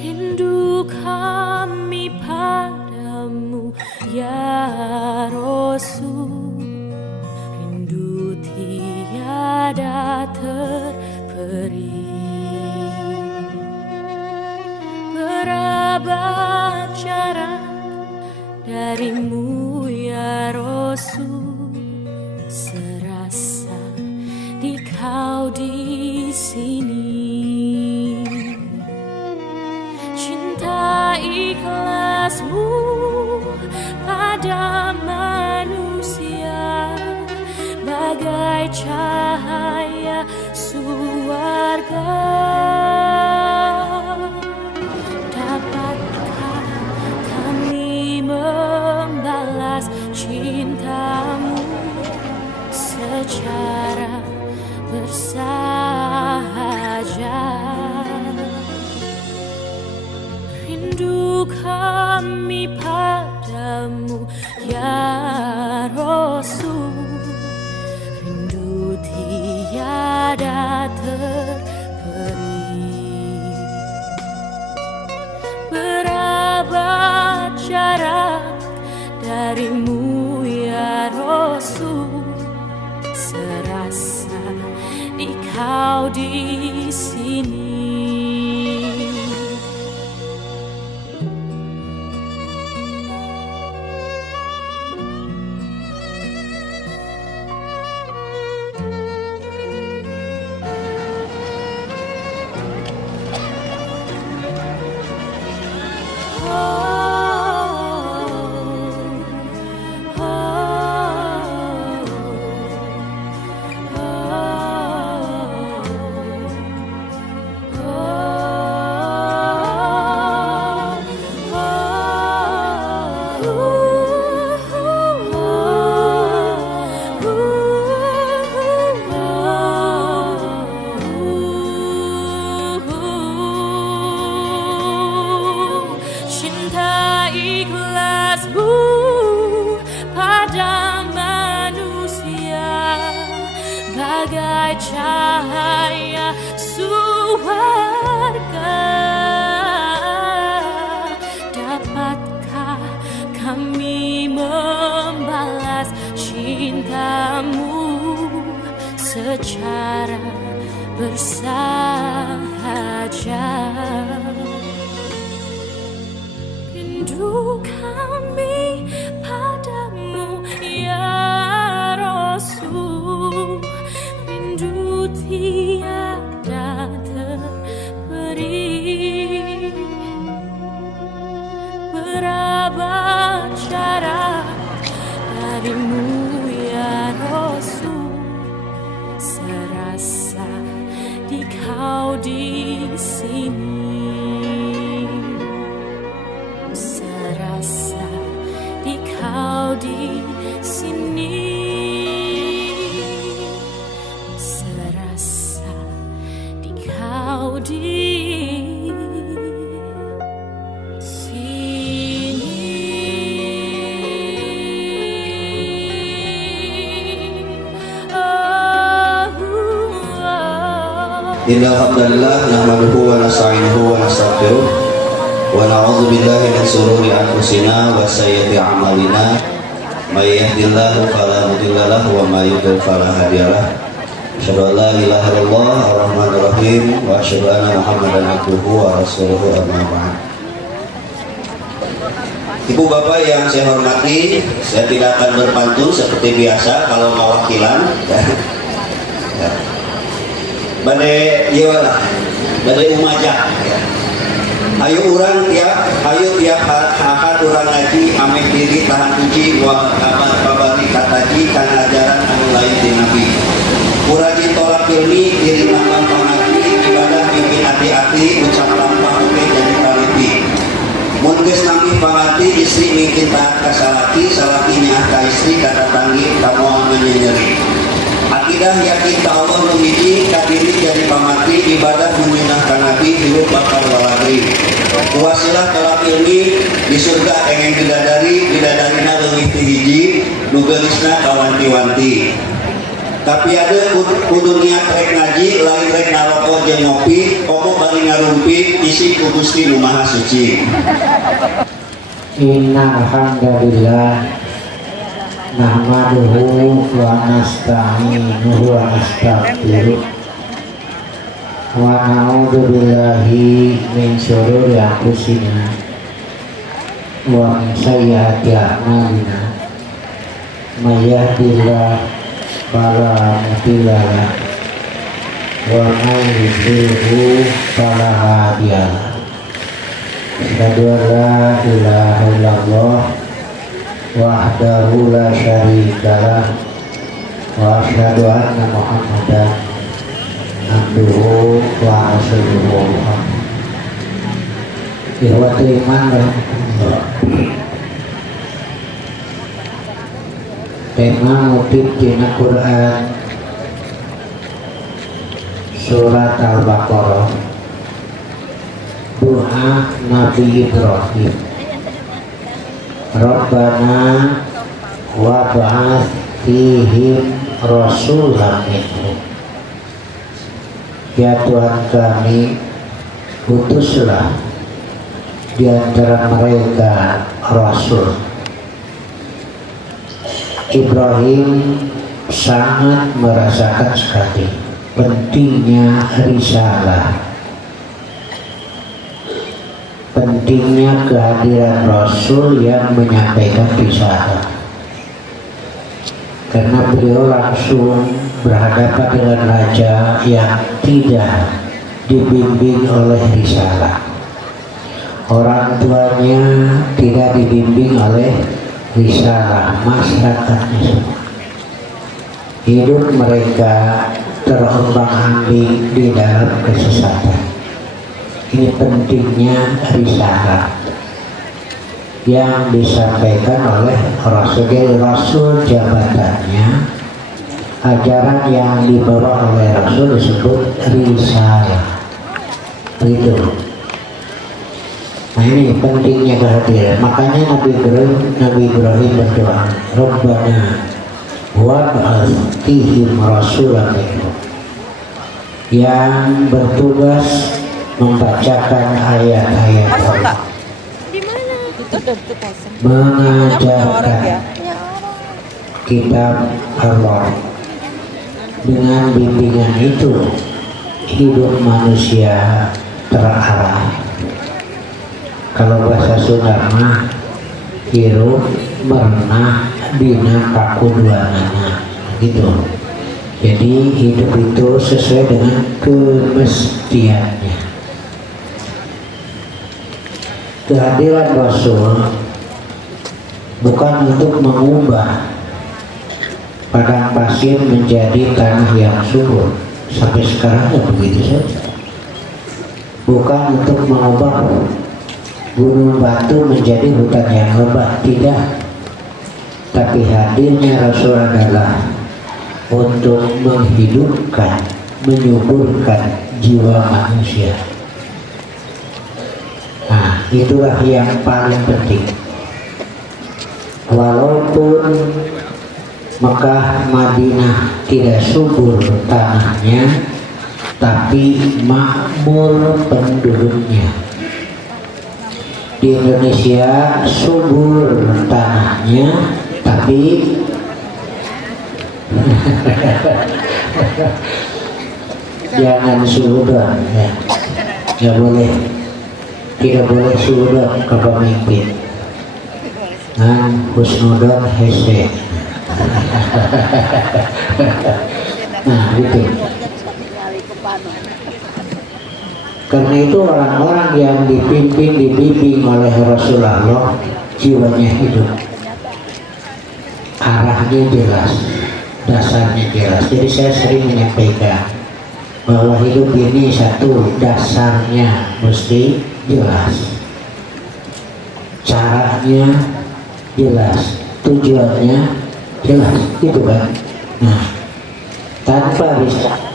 Rindu kami padamu ya Rasul, rindu tiada terperi. Berabad jarak darimu ya Rasul, serasa di kau di sini. Cinta ikhlasmu pada manusia bagai cahaya surga. Dapatkah kami membalas cintamu secara bersahaja? Rindu kami padamu ya Rasul, rindu tiada terperi. Berabad jarak darimu ya Rasul, serasa di kau di sini. Bagai cahaya surga, dapatkah kami membalas cintamu secara bersahaja? Rindu kami padamu ya Rasul, rindu tiada terperi. Berabad jarak darimu ya Rasul, serasa di kau di sini. Serasa di kau di sini. Serasa di kau di Innal hamdalillah nahmaduhu wa nasta'inuhu wa nastaghfiruh wa na'udzu billahi min shururi anfusina wa sayyiati a'malina may yahdihillahu fala mudilla lahu wa may yudlil fala hadiya lahu. Asyhadu an la ilaha illallah ar-rahmanir rahim wa asyhadu anna Muhammadan abduhu wa rasuluhu amma ba'd. Ibu bapak yang saya hormati, saya tidak akan berpantun seperti biasa kalau mewakilan ya. Badai iyalah, badai umajak ya. Ayo urang tiap akad urang ngaji ameh diri tahan uji wa kabar babari kataji kan ajaran anu lain di Nabi. Uraji tolak ilmi diri nambang pangaji ibadah mimpi hati-hati ucap lampah oke jadi kaliti. Mun geus nami pangati istri mungkin taat ka salaki, salaki nyaah ka istri kata tanggi kamoal menyenyeri. Akidah yakin ka Allah nu hiji ka diri jadi pamati ibadah menyunahkan Nabi hidup bakal walagri. Wasilah tolak ilmi di surga engen bidadarina leuwih ti hiji nu geulisna kawanti-wanti. tapi ada kudu niat rek ngaji lain rek ngarokok jeung ngopi komo bari ngarumpi isi ku Gusti Nu Maha Suci. Innal hamdalillah nahmaduhu wa nasta'inuhu wa nastaghfiruh wa na'udzu billahi min syururi anfusina wa min sayyiati a'malina may yahdihillahu fala mudilla lahu wa may yudlilhu fala hadiya lahu. Asyhadu an la ilaha illallah wahdahu la syarika lah wa asyhadu anna Muhammadan abduhu wa rasuluhu. Ikhwatul iman rahmatullah. Tema motif dina Quran surat Al-Baqarah, doa Nabi Ibrahim. Rabbana wa ba'ath fihim rasulan minhum. Ya Tuhan kami, utuslah di antara mereka rasul. Ibrahim sangat merasakan sekali pentingnya risalah, pentingnya kehadiran Rasul yang menyampaikan risalah, karena beliau langsung berhadapan dengan raja yang tidak dibimbing oleh risalah, orang tuanya tidak dibimbing oleh risalah, masyarakatnya semua hidup mereka terombang-ambing di dalam kesesatan. Ini pentingnya risalah yang disampaikan oleh Rasul. Rasul jabatannya, ajaran yang dibawa oleh Rasul disebut risalah. Begitu. Nah ini pentingnya kehadiran. Makanya Nabi Ibrahim berdoa, Rabbana wa ba'ath fihim rasulan minhum, yang bertugas membacakan ayat-ayat Allah, mengajarkan kitab Allah. Dengan bimbingan itu hidup manusia terarah. Kalau bahasa Sunda mah hirup merenah dina kakuduanana gitu. Jadi hidup itu sesuai dengan kemestiannya. Kehadiran Rasul bukan untuk mengubah padang pasir menjadi tanah yang subur. Sampai sekarang ya begitu saja. Bukan untuk mengubah gunung batu menjadi hutan yang lebat, tidak. Tapi hadirnya Rasul adalah untuk menghidupkan, menyuburkan jiwa manusia. Nah, itulah yang paling penting. Walaupun Mekah, Madinah tidak subur tanahnya, tapi makmur penduduknya. Di Indonesia subur tanahnya, tapi jangan suudon ya, nggak boleh, tidak boleh suudon ke pemimpin. Ngan husnudon hese. Nah gitu. Karena itu orang-orang yang dibimbing oleh Rasulullah jiwanya hidup, arahnya jelas, dasarnya jelas. Jadi saya sering menyampaikan bahwa hidup ini satu, dasarnya mesti jelas, caranya jelas, tujuannya jelas, gitu kan. Nah, tanpa bisa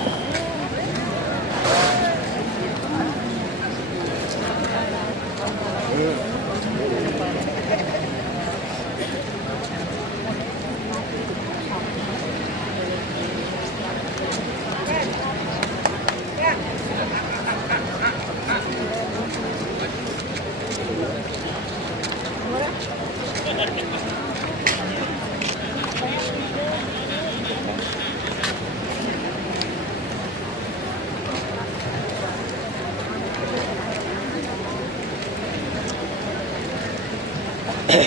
Kita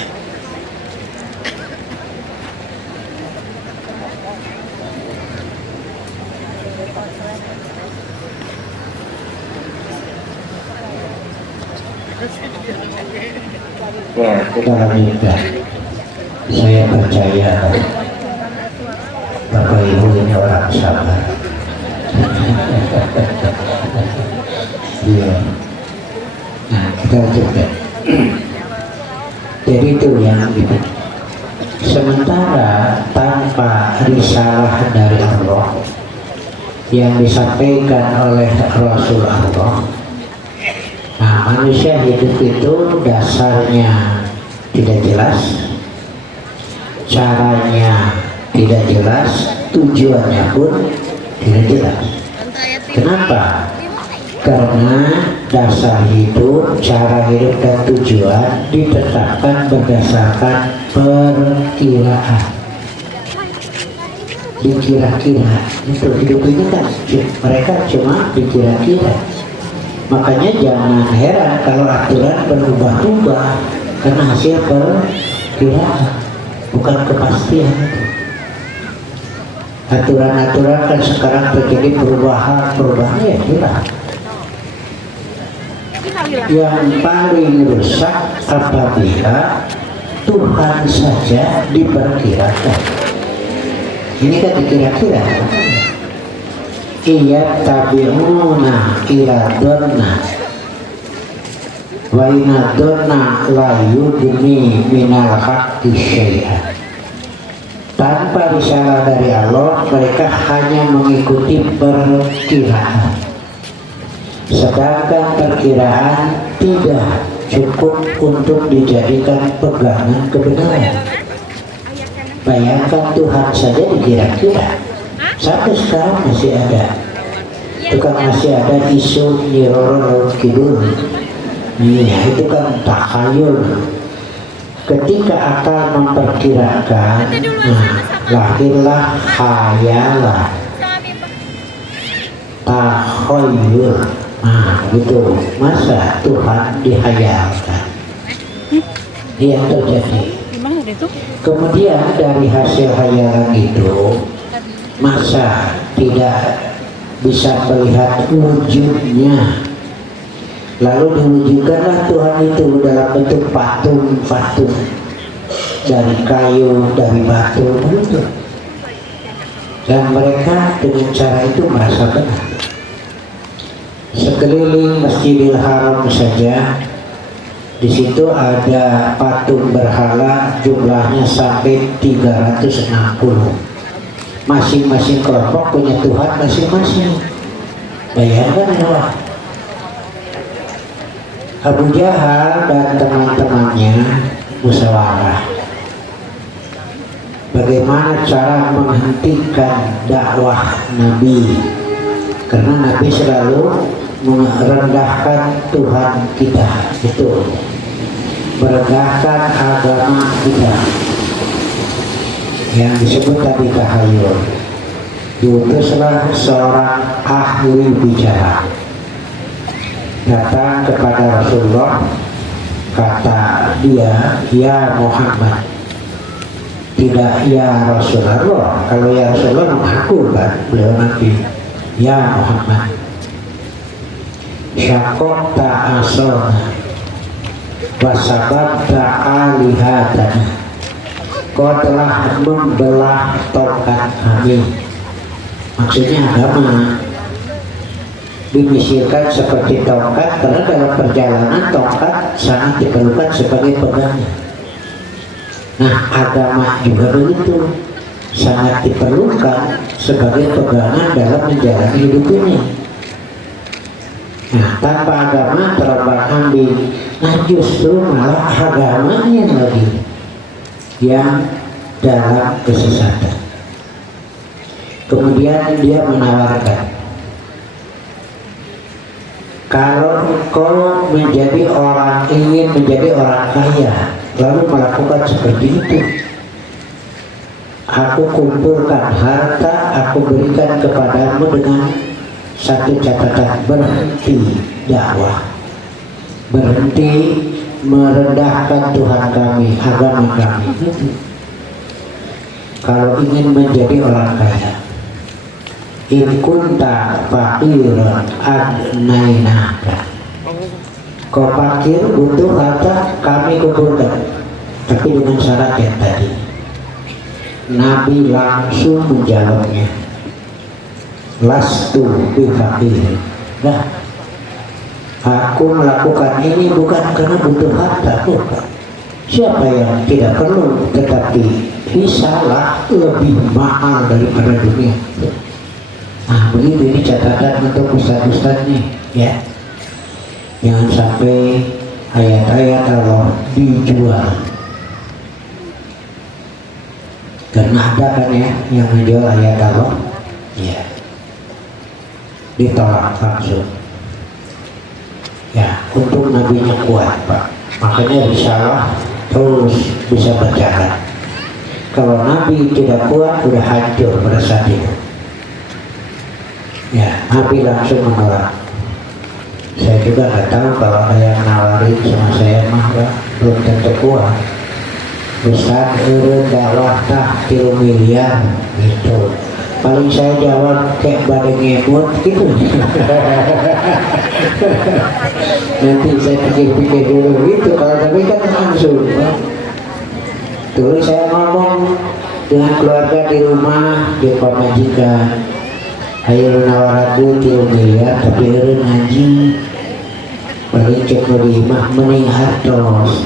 lanjutkan. Saya percaya Bapak Ibu ini orang sabar. Iya. Nah, kita lanjutkan. Jadi itu yang gitu. Sementara tanpa risalah dari Allah yang disampaikan oleh Rasul Allah, nah manusia hidup itu dasarnya tidak jelas, caranya tidak jelas, tujuannya pun tidak jelas. Kenapa? Karena dasar hidup, cara hidup dan tujuan ditetapkan berdasarkan perkiraan. Dikira-kira itu hidup ini kan mereka cuma dikira-kira. Makanya jangan heran kalau aturan berubah-ubah karena hasil perkiraan, bukan kepastian. Aturan-aturan kan sekarang terjadi perubahan ya hilang. Yang paling rusak apabila Tuhan saja diperkirakan. Ini kan dikira-kira. Iya tabi'una ila donna wa inna donna la yudni minal haqqi syai'an. Tanpa risalah dari Allah, mereka hanya mengikuti perkiraan. Sedangkan perkiraan tidak cukup untuk dijadikan pegangan kebenaran. Bayangkan Tuhan saja dikira-kira. Sampai sekarang masih ada. Itu kan masih ada isu Nyi Roro Kidul. Iya, itu kan takhayul. Ketika akal memperkirakan, lahirlah khayalan, takhayul. Nah, gitu. Masa Tuhan dihayalkan? Yang terjadi. Kemudian dari hasil hayalan itu, masa tidak bisa melihat wujudnya? Lalu diwujudkanlah Tuhan itu dalam bentuk patung-patung dari kayu, dari batu, begitu. Dan mereka dengan cara itu merasa benar. Sekeliling Masjidil Haram saja, di situ ada patung berhala jumlahnya sampai 360. Masing-masing kelompok punya Tuhan masing-masing. Bayangkan ya. Abu Jahal dan teman-temannya musyawarah. Bagaimana cara menghentikan dakwah Nabi? Karena Nabi selalu merendahkan Tuhan kita, itu merendahkan agama kita, yang disebut tadi tahayul. Diutuslah seorang ahli bicara, datang kepada Rasulullah, kata dia, ya Muhammad, tidak ya Rasulullah. Kalau ya Rasulullah mengaku kan, beliau Nabi. Ya Muhammad, syakota asona wasababta alihatana, kau telah membelah tongkat kami. Maksudnya agama dimisirkan seperti tongkat, karena dalam perjalanan tongkat sangat diperlukan sebagai pegangan. Nah, agama juga begitu, sangat diperlukan sebagai pegangan dalam menjalani hidup ini. Nah, tanpa agama terombang-ambing. Nah, justru malah agamanya lagi yang dalam kesesatan. Kemudian dia menawarkan, kalau engkau menjadi orang, ingin menjadi orang kaya, lalu melakukan seperti itu, aku kumpulkan harta, aku berikan kepadamu dengan satu catatan: berhenti dakwah, berhenti merendahkan Tuhan kami, agama kami. Kalau ingin menjadi orang kaya, in kunta faqiran agnainaka. Kau fakir butuh harta, kami kuburkan. Tapi dengan syarat yang tadi. Nabi langsung menjawabnya, lastu bifaqir. Nah, aku melakukan ini bukan karena butuh harta, bukan. Siapa yang tidak perlu, tetapi risalah lebih mahal daripada dunia. Nah, begitu ini catatan untuk ustaz-ustaz nih, ya. Jangan sampai ayat-ayat Allah dijual. Karena ada kan ya yang menjual ayat Allah, ya, ditolak langsung. Ya, untuk nabinya kuat, Pak. Makanya risalah terus bisa berjalan. Kalau nabi tidak kuat, udah hancur pada saat itu. Ya, nabi langsung menolak. Saya juga nggak tahu kalau ada yang nawarin sama saya mah, Pak, belum tentu kuat. Ustaz urut dakwah tah 3 miliar gitu. Paling saya jawab kayak badai ngemut gitu. Nanti saya pikir-pikir dulu gitu. Kalau tapi kan langsung. Dulu saya ngomong dengan keluarga di rumah di pemajikan. Ayo nawaraku 3 miliar tapi urut ngaji. Paling cek di imah mending hartos.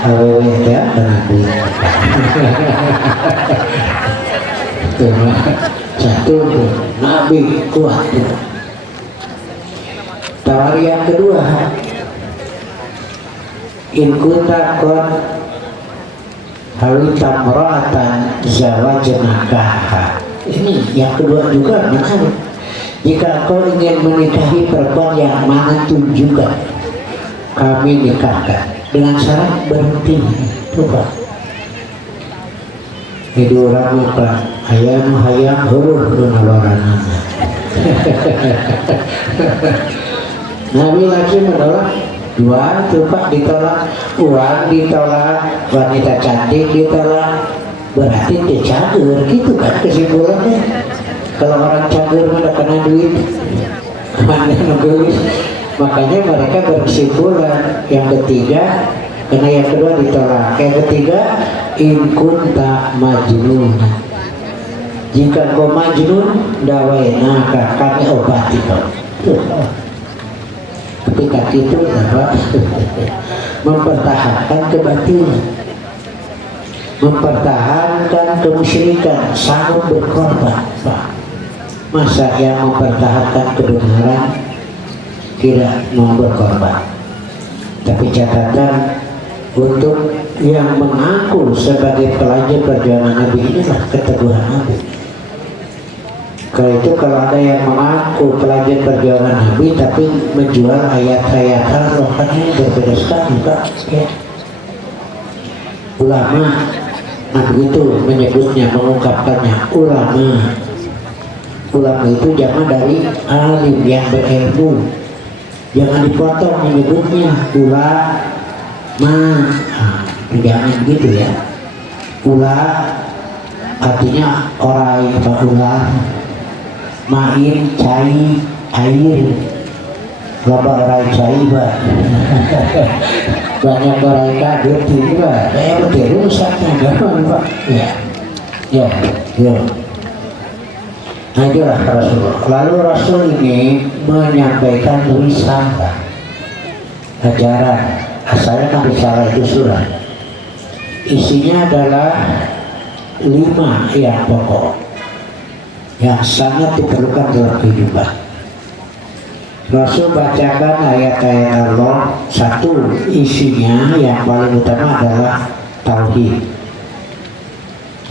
Awet ya nabi. Satu nabi kuat. Tawari yang kedua, in kunta qad hawita mra'atan zawajnakaha. Ini yang kedua juga menarik. Jika kau ingin menikahi perempuan yang mana tunjukkan, kami nikahkan. Dengan syarat berhenti. Coba itu orang apa hayam huruf nawaran. Nabi lagi menolak. Dua coba ditolak, uang ditolak, wanita cantik ditolak. Berarti dia cager gitu kan kesimpulannya. Kalau orang cager mana kena duit, mana ngegelis. Makanya mereka berkesimpulan yang ketiga, karena yang kedua ditolak. Yang ketiga, in kunta majnun. Jika kau majnun, dawainaka, kami obati kau. Ketika itu apa? Mempertahankan kebatilan, mempertahankan kemusyrikan, sanggup berkorban. Masa yang mempertahankan kebenaran tidak mau berkorban. Tapi catatan untuk yang mengaku sebagai pelajar perjuangan Nabi inilah keteguhan Nabi. Kalau itu kalau ada yang mengaku pelajar perjuangan Nabi tapi menjual ayat-ayat Allah, kan ini berbeda sekali, Pak. Ya. Ulama, nah begitu menyebutnya, mengungkapkannya ulama. Ulama itu jangan dari alim yang berilmu. Jangan dipotong menyebutnya ulama. Jangan gitu ya. Ula artinya orang ular, main cai air, loba orang cai bah. Banyak orang kaget juga. Betul rusaknya gampang Pak. Ya. Nah itulah Rasulullah. Lalu Rasul ini menyampaikan risalah, ajaran. Asalnya kan risalah itu surat. Isinya adalah 5 yang pokok yang sangat diperlukan dalam kehidupan. Rasul bacakan ayat-ayat Allah. Satu, isinya yang paling utama adalah tauhid.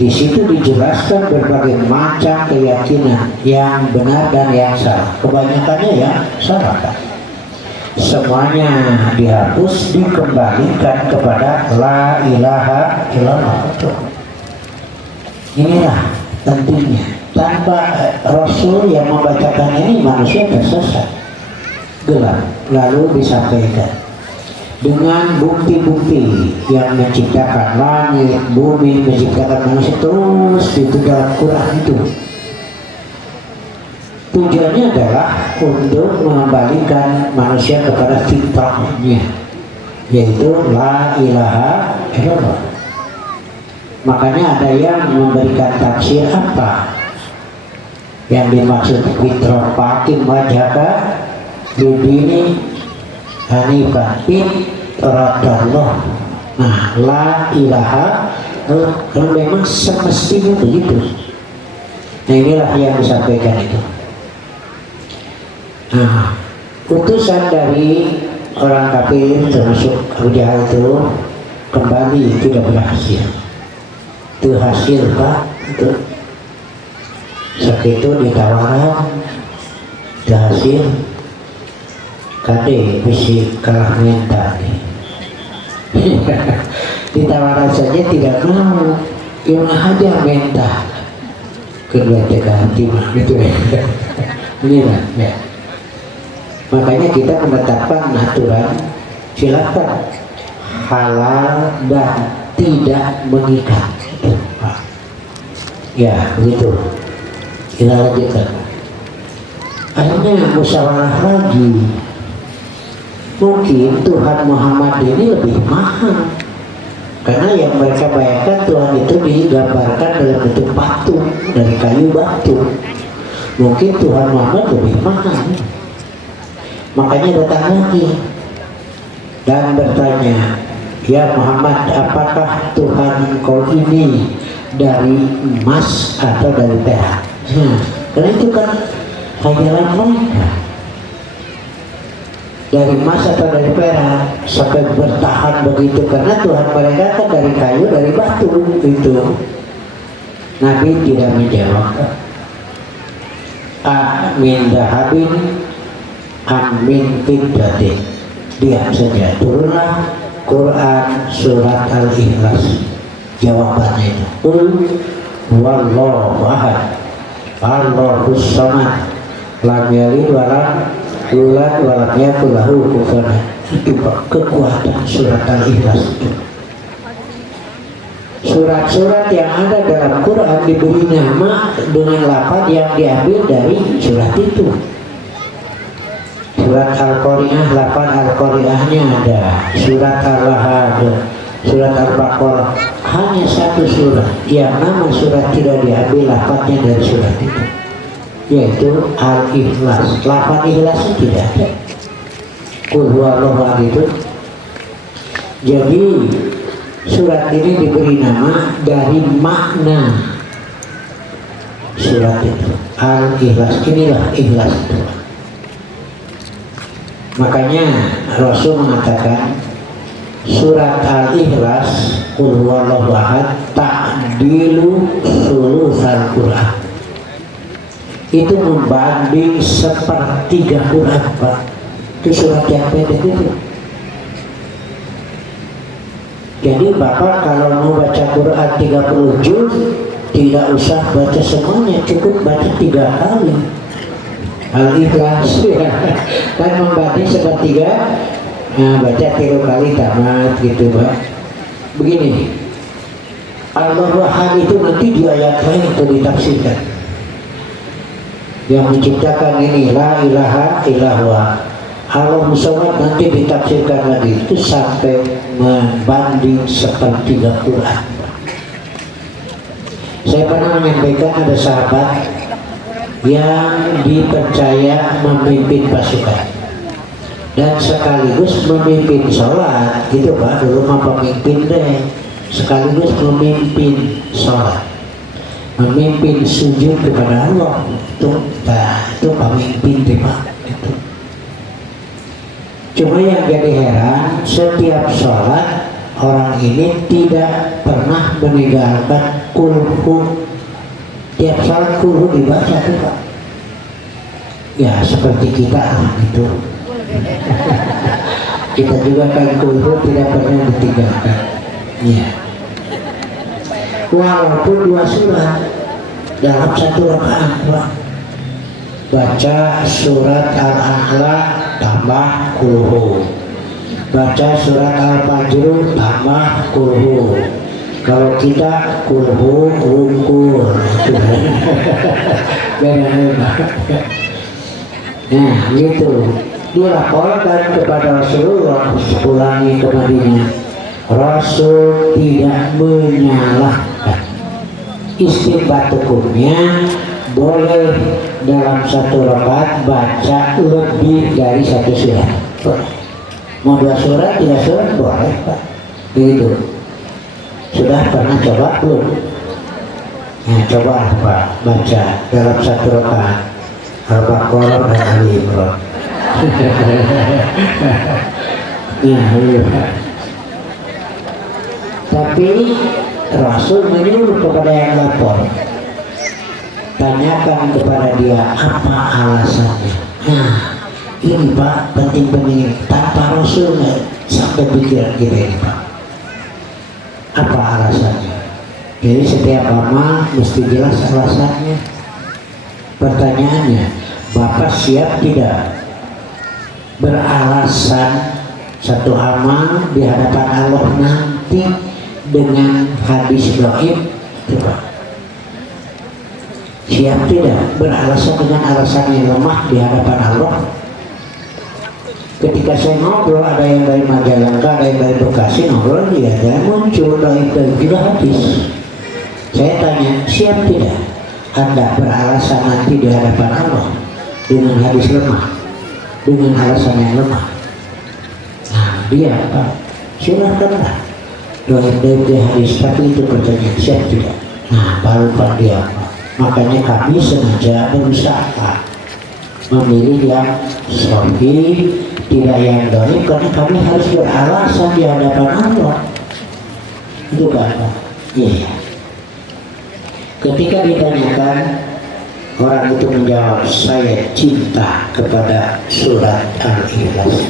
Di situ dijelaskan berbagai macam keyakinan yang benar dan yang salah. Kebanyakannya yang salah kan? Semuanya dihapus, dikembalikan kepada la ilaha illallah. Inilah pentingnya. Tanpa Rasul yang membacakan ini, manusia tersesat, gelap. Lalu disampaikan dengan bukti-bukti yang menciptakan langit, bumi, menciptakan manusia, terus itu dalam Quran itu. Tujuannya adalah untuk mengembalikan manusia kepada fitrahnya, yaitu la ilaha illallah. Makanya ada yang memberikan tafsir apa yang dimaksud fitrah, pakim wajhaka bidini hanifah fitratallah. Nah, la ilaha kalau memang semestinya begitu. Nah, inilah yang disampaikan itu. Nah, utusan dari orang kafir termasuk Abu Jahal itu kembali tidak berhasil. Itu hasil Pak, itu segitu ditawaran, itu hasil. Kade bisi kalah mental nih. Ditawaran saja tidak mau, yang aja mental. Kedua tiga hati mah gitu ya. Inilah ya. Makanya kita menetapkan aturan silakan halal dan tidak mengikat. Ya begitu. Kita lanjutkan. Akhirnya musyawarah lagi. Mungkin Tuhan Muhammad ini lebih mahal, karena yang mereka bayangkan Tuhan itu digambarkan dalam bentuk patung dari kayu batu. Mungkin Tuhan Muhammad lebih mahal. Makanya datang lagi dan bertanya, ya Muhammad, apakah Tuhan kau ini dari emas atau dari perak? Karena itu kan khayalan mereka. Dari emas atau dari perak sampai bertahan begitu, karena Tuhan mereka kan dari kayu, dari batu itu. Nabi tidak menjawab. Amin dahabin amin fiddatin. Diam saja. Turunlah Quran surat Al-Ikhlas. Jawabannya itu Qul wallahu ahad Allahus samad lam yalid wa lam yulad wa lam yakul lahu kufuwan ahad. Itu kekuatan surat Al-Ikhlas itu. Surat-surat yang ada dalam Quran diberi nama dengan lafaz yang diambil dari surat itu. Surat Al-Qari'ah, lafaz Al-Qari'ahnya ada. Surat Al-Lahab, surat Al-Baqarah, hanya satu surat yang nama surat tidak diambil lafaznya dari surat itu, yaitu Al-Ikhlas. Lafaz Ikhlasnya tidak ada. Qul huwallahu ahad itu. Jadi surat ini diberi nama dari makna surat itu, Al-Ikhlas. Inilah ikhlas itu. Makanya Rasul mengatakan surat Al-Ikhlas Qul huwallahu ahad ta'dilu sulusal Quran. Itu membanding sepertiga Quran, Pak. Itu surat yang pendek itu. Jadi Bapak kalau mau baca Quran 30 juz, tidak usah baca semuanya, cukup baca 3 kali Al-Ikhlas. Kan membanding sepertiga, nah, baca 3 kali tamat gitu Pak. Begini, Al-Rahman itu nanti di ayat lain itu ditafsirkan. Yang menciptakan ini la ilaha illallah. Allah Muhammad nanti ditafsirkan lagi itu sampai membanding sepertiga Quran. Saya pernah menyampaikan ada sahabat yang dipercaya memimpin pasukan dan sekaligus memimpin sholat gitu Pak. Dulu mah pemimpin deh, sekaligus memimpin sholat, memimpin sujud kepada Allah. Itu pemimpin deh Pak itu. Cuma yang jadi heran, setiap sholat orang ini tidak pernah meninggalkan kulhu. Tiap sholat kulhu dibaca tuh Pak. Ya seperti kita lah gitu. Kita juga kan kulhu tidak pernah ditinggalkan. Ya. Walaupun 2 surat dalam 1 rakaat Pak. Baca surat Al-A'la tambah kulhu, baca surat Al-Fajr tambah kulhu. Kalau kita kulhu rukun. Beda. Nah gitu. Dilaporkan kepada Rasulullah pulangi ke Madinah, Rasul tidak menyalahkan. Istinbat hukumnya boleh dalam satu rakaat baca lebih dari satu surat. Mau 2 surat, 3 surat boleh Pak. Begitu. Sudah pernah coba belum? Nah, coba Pak baca dalam satu rakaat Al-Baqarah dan Ali Imran. Nah, iya. Tapi Rasul menyuruh kepada yang lapor, tanyakan kepada dia apa alasannya. Nah, ini Pak penting-penting, tanpa Rasul sampai pikiran kita ini Pak. Apa alasannya? Jadi setiap amal mesti jelas alasannya. Pertanyaannya, Bapak siap tidak beralasan satu amal di hadapan Allah nanti dengan hadis dhaif? Siap tidak beralasan dengan alasan yang lemah di hadapan Allah? Ketika saya ngobrol, ada yang dari Majalengka, ada yang dari Bekasi ngobrol, ya dan muncul dhaif juga hadis. Saya tanya, siap tidak Anda beralasan nanti di hadapan Allah dengan hadis lemah, dengan alasan yang lemah? Nah dia Pak, silahkanlah dhaif di hadis, tapi itu pertanyaan siap tidak. Nah baru Pak dia Pak. Makanya kami sengaja berusaha memilih yang sahih, tidak yang dhaif, karena kami harus beralasan di hadapan Allah. Itu Pak. Iya. Ketika ditanyakan, orang itu menjawab, saya cinta kepada surat Al-Ikhlas.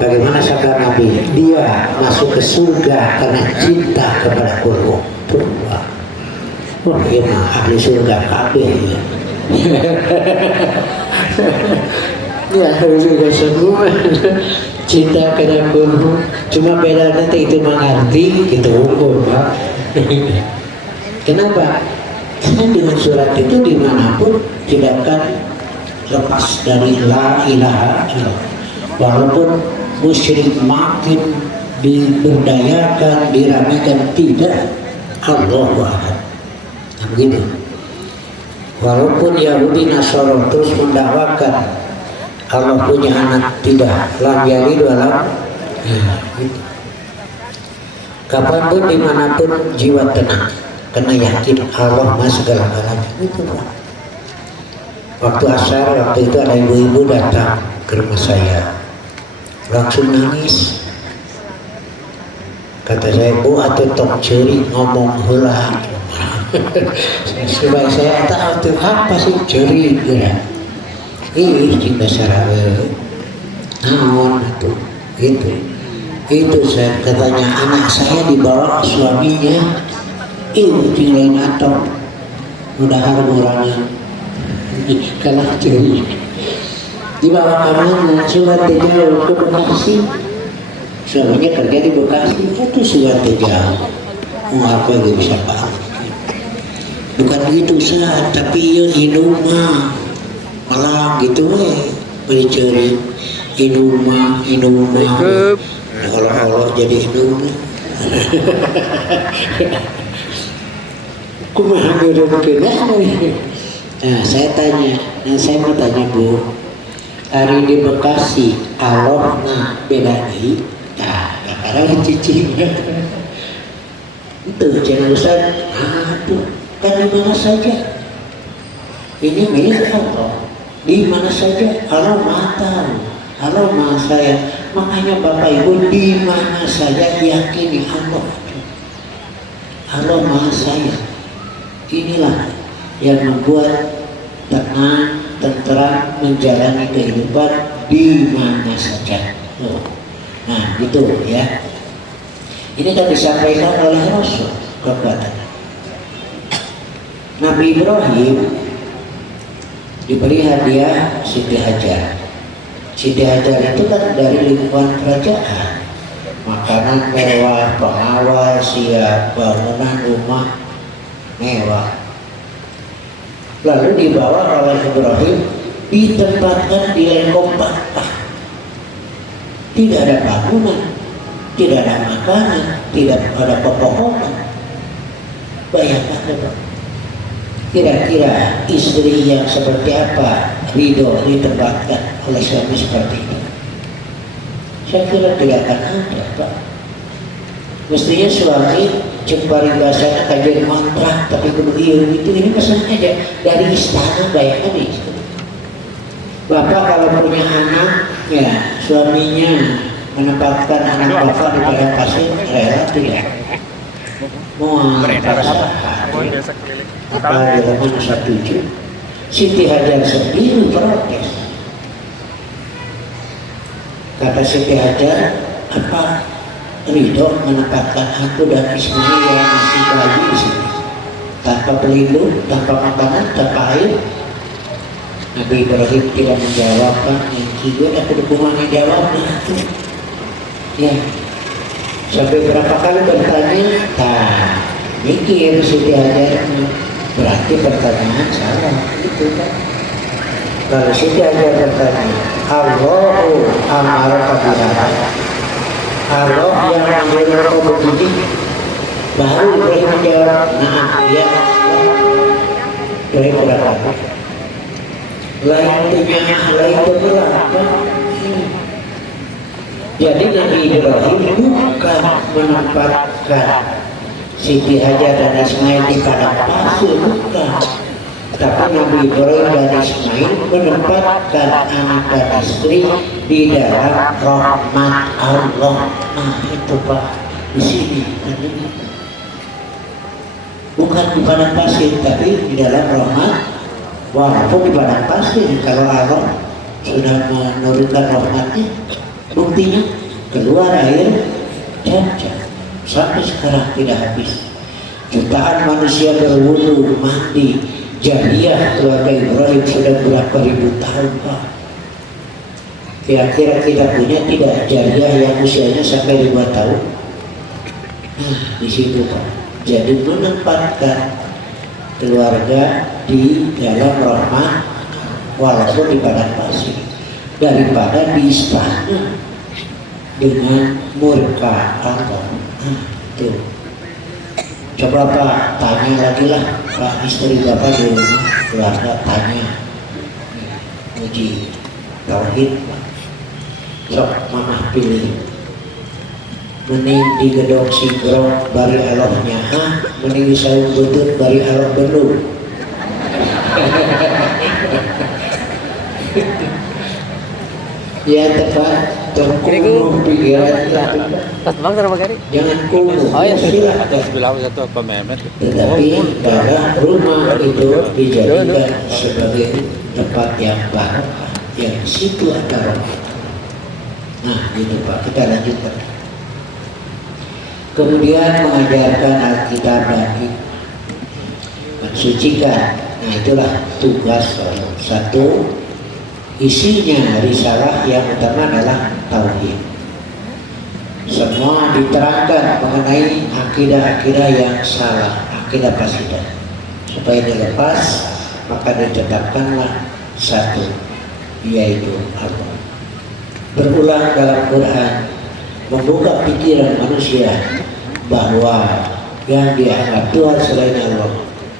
Bagaimana sabda Nabi? Dia masuk ke surga karena cinta kepada Qur'an. Wah, dia mah ahli surga kabeh ya. Ya, ahli surga semua. Cinta kepada Qur'an. Cuma beda nanti itu mengerti, itu hukum, Pak. Kenapa? Karena dengan surat itu dimanapun tidak akan lepas dari la ilaha illallah. Walaupun musyrik makin diberdayakan, diramaikan, tidak, Allahu Akbar. Nah, begitu. Walaupun Yahudi Nasara terus mendakwakan Allah punya anak, tidak, lam yalid wa lam gitu. Kapanpun dimanapun jiwa tenang, karena yakin Allah mah segala-galanya. Itu Pak. Waktu asar, waktu itu ada ibu-ibu datang ke rumah saya, langsung nangis. Kata saya, Bu atuh tok ceri ngomong heula. Supaya saya tahu apa sih ceri ya. Ih, cinta sarawe. Naon itu? Itu saya katanya, anak saya dibawa suaminya. Tinggalin atau udah harburannya kalah curi dibawa kemana? Surat jauh ke Bekasi. Suaminya kerja di Bekasi. Itu surat jauh. Mau apa yang bisa Pak? Bukan gitu sah, tapi ya inuma malah gitu beri curi inuma Allah jadi inuma. Kumaha geureukeun. Nah, saya mau tanya Bu, hari di Bekasi Allah beda deui. Nah, karena cicing. Itu channel Ustaz. Aduh, kan di mana saja. Ini milik Allah. Di mana saja Allah Maha tahu. Allah Maha sayang. Makanya Bapak Ibu di mana saja yakini Allah. Allah Maha sayang. Inilah yang membuat tenang, tentram menjalani kehidupan di mana saja. Nah, gitu ya. Ini kan disampaikan oleh Rasul kekuatan. Nabi Ibrahim diberi hadiah Siti Hajar. Siti Hajar itu kan dari lingkungan kerajaan, makanan mewah, pengawal siap, bangunan rumah mewah. Lalu dibawa oleh Ibrahim, ditempatkan di lengkong patah. Tidak ada bangunan, tidak ada makanan, tidak ada pepohonan. Bayangkan coba. Kira-kira istri yang seperti apa ridho ditempatkan oleh suami seperti ini? Saya kira tidak akan ada, Pak. Mestinya suami cembari bahasanya kajian mantra, tapi kemudian itu ini pesannya aja dari istana, bayangkan itu. Bapak kalau punya anak, ya suaminya menempatkan anak bapak di padang pasir, rela tidak? Mau apa dalam setuju? Siti Hajar sendiri protes. Kata Siti Hajar, apa ridho menempatkan aku dan Ismail yang masih bayi di sini, tanpa pelindung, tanpa makanan, tanpa air? Nabi Ibrahim tidak menjawabkan. Yang kedua, aku dukungan yang jawabnya itu. Ya, sampai berapa kali bertanya, tak mikir Siti Hajar, berarti pertanyaan salah, gitu kan? Kalau Siti Hajar bertanya, Allahu amaraka biha, Allah yang menyuruh kau begini, baru Ibrahim menjawab, nah ya, Ibrahim berapa? Lain punya, lain berapa? Jadi Nabi Ibrahim bukan menempatkan Siti Hajar dan Ismail di padang pasir, bukan. Tapi Nabi Ibrahim dan Ismail menempatkan anak dan istri di dalam rahmat Allah. Nah itu Pak, di sini. Bukan di padang pasir, tapi di dalam rahmat. Walaupun di padang pasir, kalau Allah sudah menurunkan rahmatnya, buktinya keluar air Jam-jam sampai sekarang tidak habis. Jutaan manusia berwudu, mandi, jariah keluarga Ibrahim sudah berapa ribu tahun Pak. Kira-kira kita punya tidak jariah yang usianya sampai 5 tahun? Nah, di situ Pak. Jadi menempatkan keluarga di dalam rahmat walaupun di padang pasir daripada di istana dengan murka Allah. Tuh. Coba Pak tanya lagi lah Pak, istri Bapak di rumah, keluarga tanya uji tauhid Pak. Sok Mama pilih mending digedok sigrok bari elohnya, mending sayung butut bari eloh belum. Ya tepat, terkunggu pikiran Pas bang sama Gari. jangan kumuh. Oh ya, Silakan. bilang satu apa memet. Tetapi pada rumah itu dijadikan sebagai tempat yang barokah, yang situ ada roh. Nah gitu Pak, kita lanjutkan. Kemudian mengajarkan Alkitab dan mensucikan. Nah itulah tugas satu. Isinya risalah yang utama adalah tauhid. Semua diterangkan mengenai akidah-akidah yang salah, akidah fasidah. Supaya dilepas, maka ditetapkanlah satu, yaitu Allah. Berulang dalam Quran, membuka pikiran manusia bahwa yang dianggap Tuhan selain Allah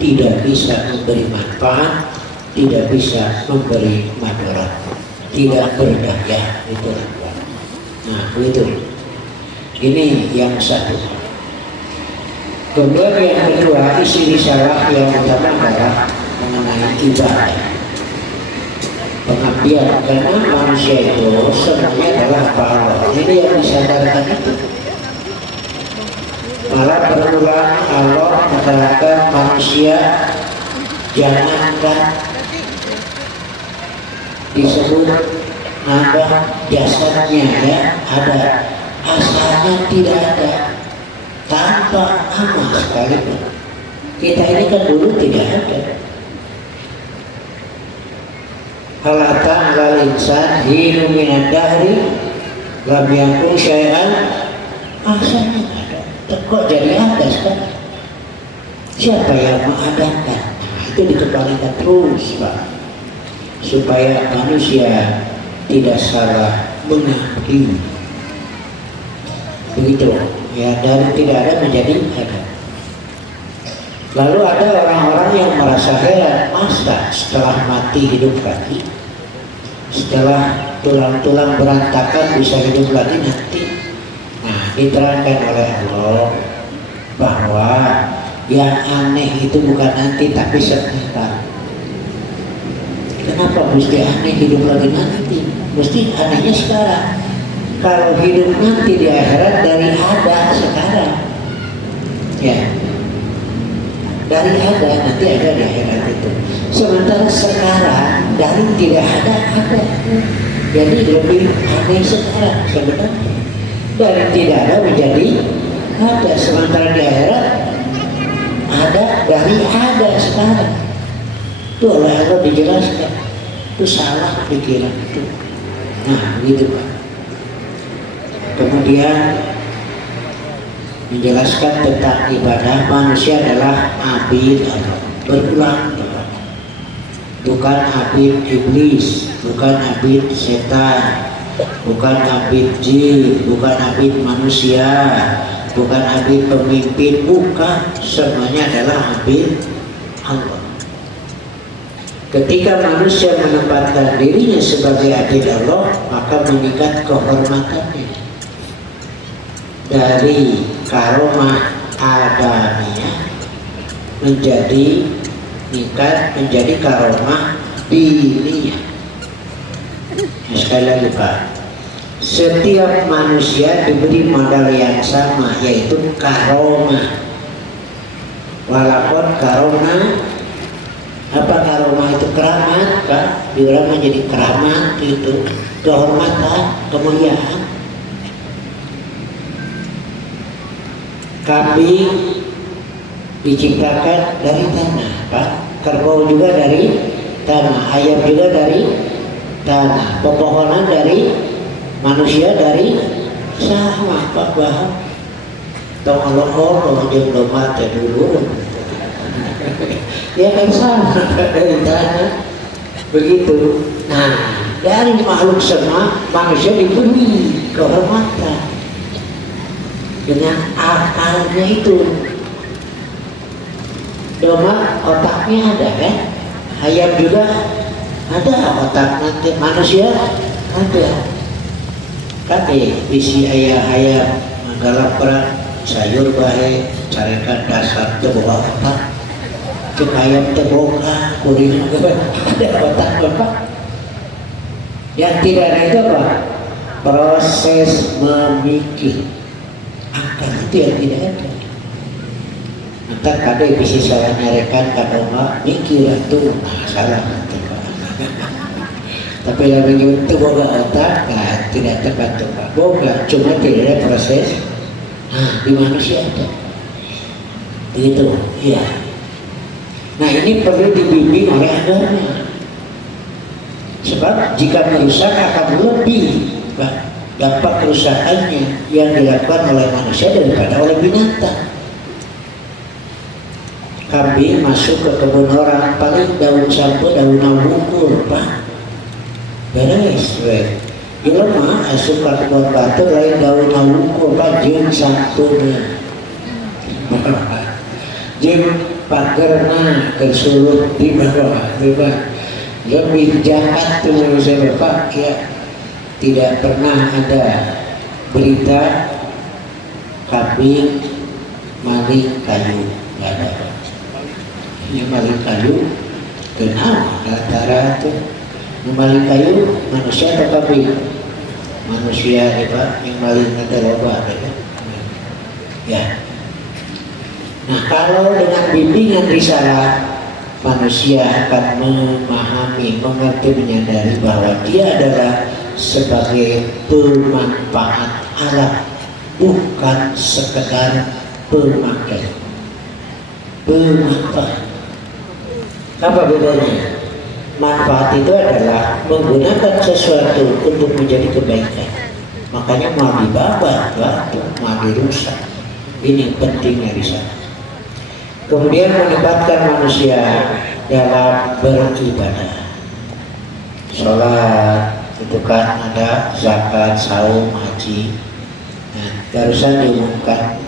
tidak bisa memberi manfaat, tidak bisa memberi madarat, tidak berdaya, itu. Nah begitu. Ini yang satu. Kemudian yang kedua, isi risalah yang utama adalah mengenai ibadah, pengabdian. Karena manusia itu sebenarnya adalah Allah. Ini yang disadarkan itu. Malah berulang Allah mengatakan manusia jangankan disebut nambah jasadnya, ya ada, asalnya tidak ada, tanpa amal sekalipun. Kita ini kan dulu tidak ada. hal ata 'alal insan hinu minad dahri lam yakun syai'an asalnya ada. Kok jadi ada sekarang? Siapa yang mengadakan? Itu dikembalikan terus, Pak, supaya manusia tidak salah mengerti. Begitu ya, dari tidak ada menjadi ada. Lalu ada orang-orang yang merasa heran, masa setelah mati hidup lagi, setelah tulang-tulang berantakan bisa hidup lagi nanti. Nah, diterangkan oleh Allah bahwa yang aneh itu bukan nanti tapi sekarang. Kenapa mesti aneh hidup lagi nanti? Mesti anehnya sekarang. Kalau hidup nanti di akhirat dari ada sekarang, ya, dari ada nanti ada di akhirat itu. Sementara sekarang dari tidak ada. Jadi lebih aneh sekarang sebenarnya. Dari tidak ada menjadi ada, sementara di akhirat ada dari ada sekarang. Itu oleh Allah dijelaskan. Itu salah pikiran itu. Nah, begitu Pak. Kemudian menjelaskan tentang ibadah, manusia adalah abid Allah, berulang bukan abid iblis, bukan abid setan, bukan abid jin, bukan abid manusia, bukan abid pemimpin, bukan, semuanya adalah abid Allah. Ketika manusia menempatkan dirinya sebagai abid Allah, maka mengikat kehormatannya dari karomah adamiyah menjadi menjadi karomah diniyah. Sekali lagi Pak, setiap manusia diberi modal yang sama, yaitu karomah. Walaupun karomah, apa karomah itu? Keramat Pak, diulang menjadi keramat itu, kehormatan, kemuliaan. Kambing diciptakan dari tanah, Pak. Kerbau juga dari tanah, ayam juga dari tanah, pepohonan dari manusia dari sama, Pak. Bahwa tong Allah yang domba dulu, ya kan sama dari tanah, begitu. Nah, dari makhluk semua manusia diberi kehormatan dengan akalnya itu. Domba otaknya ada kan, ayam juga ada otak, nanti manusia ada kan. Bisi ayam manggalak perang sayur bahe carekan dasar tebawa otak, cek ayam teboga kuring ada otak Bapak. Yang tidak ada itu apa? Proses memikir. Akal itu yang tidak ada. Entah kadang bisa salah nyarekan kadang mikir itu salah nanti Pak. Tapi yang itu boga otak, nah, tidak tepat Pak. Boga, cuma tidak ada proses. Nah, di manusia ada. Begitu, iya. Nah, ini perlu dibimbing oleh agama. Sebab jika merusak akan lebih Pak, dampak kerusakannya yang dilakukan oleh manusia daripada oleh binatang. Kambing masuk ke kebun orang, paling daun sampo, daun bungkul Pak, beres we. Jelema asup ke kebun batu lain daun bungkul Pak, jeung sampuna jeung pagerna ke suruh di bawah, lebih jahat tuh manusia Bapak ya. Tidak pernah ada berita kambing maling kayu, nggak ada. Yang maling kayu kenal antara itu maling kayu manusia atau kambing? Manusia ya Pak, yang maling ada loba ada ya. Nah, kalau dengan bimbingan risalah, manusia akan memahami, mengerti, menyadari bahwa dia adalah sebagai pemanfaat alam, bukan sekedar pemakai. Pemanfaat. Apa bedanya? manfaat itu adalah menggunakan sesuatu untuk menjadi kebaikan. Makanya mau dibabat, mau dirusak. Ini pentingnya di sana. Kemudian menempatkan manusia dalam beribadah. Sholat itu kan ada, zakat, saum, haji. Nah, barusan diumumkan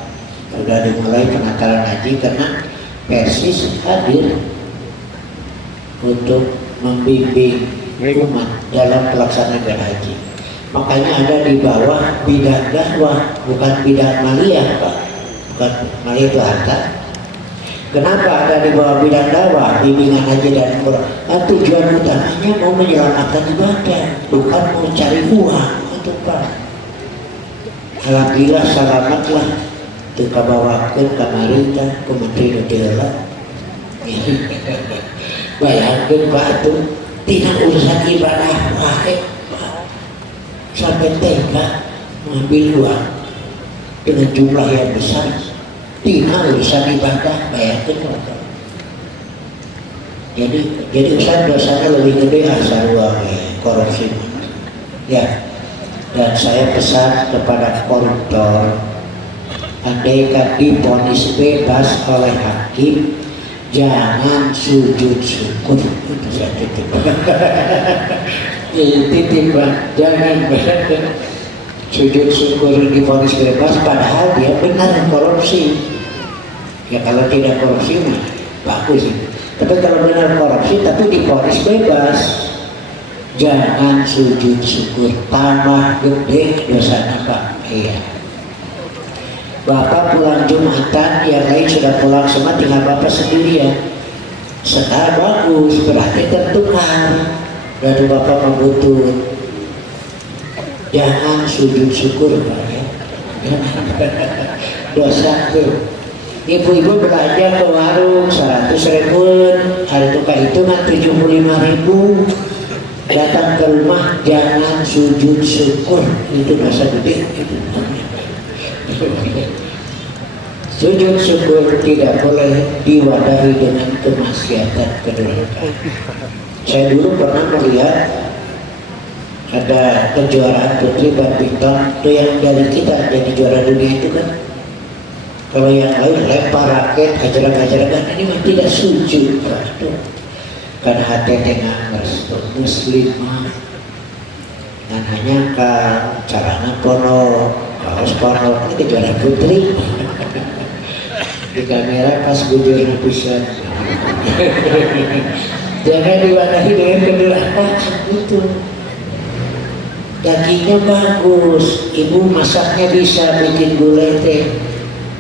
sudah dimulai penataran haji karena Persis hadir untuk membimbing umat dalam pelaksanaan haji. Makanya ada di bawah bidang dakwah, bukan bidang maliyah, Pak. Bukan maliyah itu harta. Kenapa ada di bawah bidang dakwah, bimbingan haji dan umrah? Nah, tujuan utamanya mau menyelamatkan ibadah, bukan mau cari uang, itu Pak. Alhamdulillah selamatlah. Itu kabawakan kamarita Kementerian Dela. Bayangkan Pak itu tidak urusan ibadah baik sampai tega mengambil uang dengan jumlah yang besar. Tidak urusan ibadah, bayangkan Pak. Jadi urusan dosanya lebih gede asal uang korupsi. Ya, dan saya pesan kepada koruptor, andaikan divonis bebas oleh hakim, jangan sujud syukur. Itu saya titip. Titip, jangan sujud syukur divonis bebas, padahal dia benar korupsi. Ya kalau tidak korupsi mah bagus. Tapi kalau benar korupsi tapi divonis bebas, jangan sujud syukur, tambah gede dosanya Pak. Iya. Bapak pulang Jumatan, yang lain sudah pulang semua, tinggal Bapak sendirian. Sekarang bagus, berarti tertukar. Dari Bapak membutut. Jangan sujud syukur Pak ya. Dosa tuh. Ibu-ibu belanja ke warung 100.000, hari tukar hitungan 75.000. Datang ke rumah jangan sujud syukur, itu dosa gede. Sujud syukur tidak boleh diwadahi dengan kemaksiatan kedurhakaan. Saya dulu pernah melihat ada kejuaraan putri badminton itu yang dari kita jadi juara dunia itu kan. Kalau yang lain lempar raket, ajaran-ajaran ini mah tidak sujud. Karena hati tengah muslimah dan hanya caranya pono, kaos pono, ini kejuaraan putri. Di kamera pas bujur napisan. Jangan diwadahi dengan kedurhakaan itu. Dagingnya bagus, ibu masaknya bisa bikin gulai teh,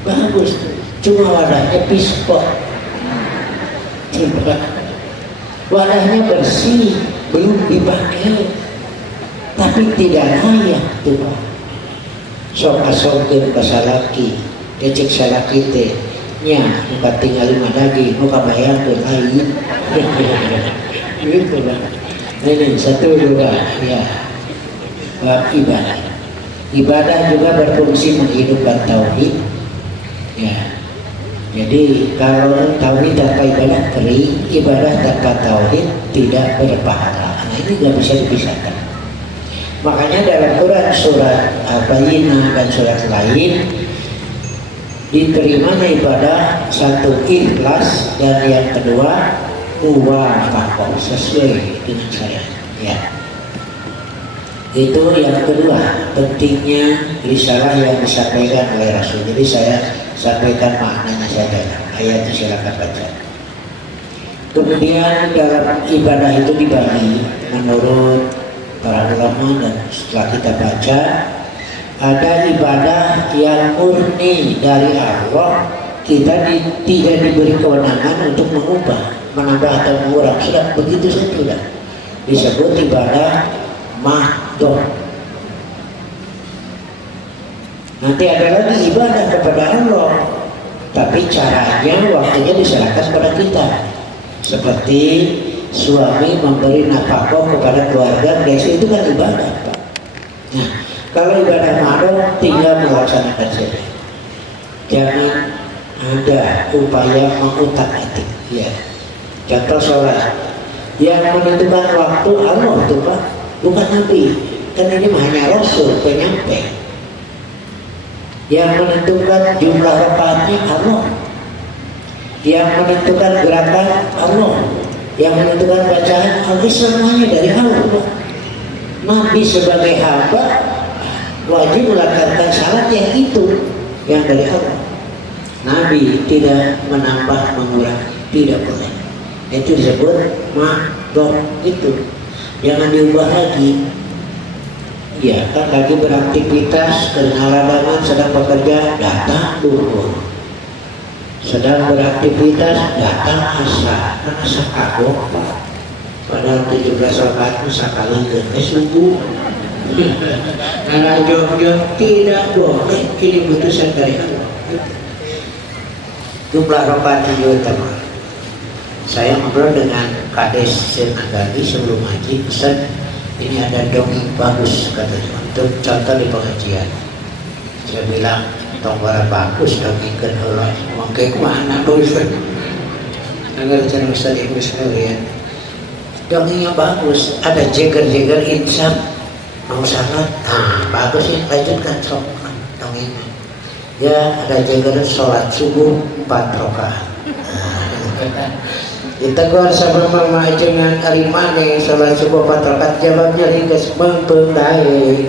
bagus. Cuma wadahnya pispot. Wadahnya bersih, belum dipakai, tapi tidak layak tuh Pak. Sok asongkeun ka salaki, cek salaki teh nya bukan tinggal 5 daging, mau kabayangkeun lain. Gitu Pak. Ini 1, 2 ya. Ibadah. Ibadah juga berfungsi menghidupkan tauhid. Ya. Jadi kalau tauhid tanpa ibadah kering, ibadah tanpa tauhid tidak berpahala. Nah ini nggak bisa dipisahkan. Makanya dalam Quran surat Al-Bayyinah dan surat lain diterimanya ibadah satu ikhlas dan yang kedua muwafaqah, sesuai dengan syariat. Ya. Itu yang kedua, pentingnya risalah yang disampaikan oleh Rasul. Jadi saya sampaikan maknanya saja, ayat itu silakan baca. Kemudian dalam ibadah itu dibagi menurut para ulama dan setelah kita baca, ada ibadah yang murni dari Allah, kita tidak diberi kewenangan untuk mengubah, menambah atau mengurang. Sudah begitu saja sudah disebut ibadah mahdoh. Nanti ada lagi ibadah kepada Allah, tapi caranya waktunya diserahkan pada kita. Seperti suami memberi nafkah kepada keluarga, itu kan ibadah Pak. Nah, kalau ibadah mahdoh tinggal melaksanakan saja. Jangan ada upaya mengutak-atik. Ya. Contoh sholat. Yang menentukan waktu Allah tuh Pak, bukan Nabi. Kan ini hanya Rasul penyampai. Yang menentukan jumlah rakaatnya Allah. Yang menentukan gerakan Allah. Yang menentukan bacaan Allah, semuanya dari Allah Pak. Nabi sebagai hamba wajib melakukan syarat yang itu, yang dari Allah. Nabi tidak menambah mengurangi, tidak boleh. Itu disebut makhluk itu. Jangan diubah lagi. Ya kan lagi beraktivitas berhalangan, sedang bekerja datang dulu. Sedang beraktivitas datang asa, kan asa kagok Pak. Padahal 17 rakaat sekali ke subuh. Nah, jauh-jauh tidak boleh. Ini putusan dari Allah. Jumlah rakaat juga utama. Saya ngobrol dengan Kades Senagari sebelum haji, pesan ini ada dongeng bagus katanya untuk contoh di pengajian. Saya bilang tonggara bagus dongengkan heula. Mangke kumaha Ustaz? Agar cara Ustaz Ibu sekalian. Dongengnya bagus, ada jeger-jeger insaf mau salat, nah bagus ya, lanjutkan sok dongengnya. Ya ada jeger sholat subuh 4 rakaat. Kita gua sama mama dengan alimane yang sholat subuh 4 rakaat, jawabnya ringkas mempengdae.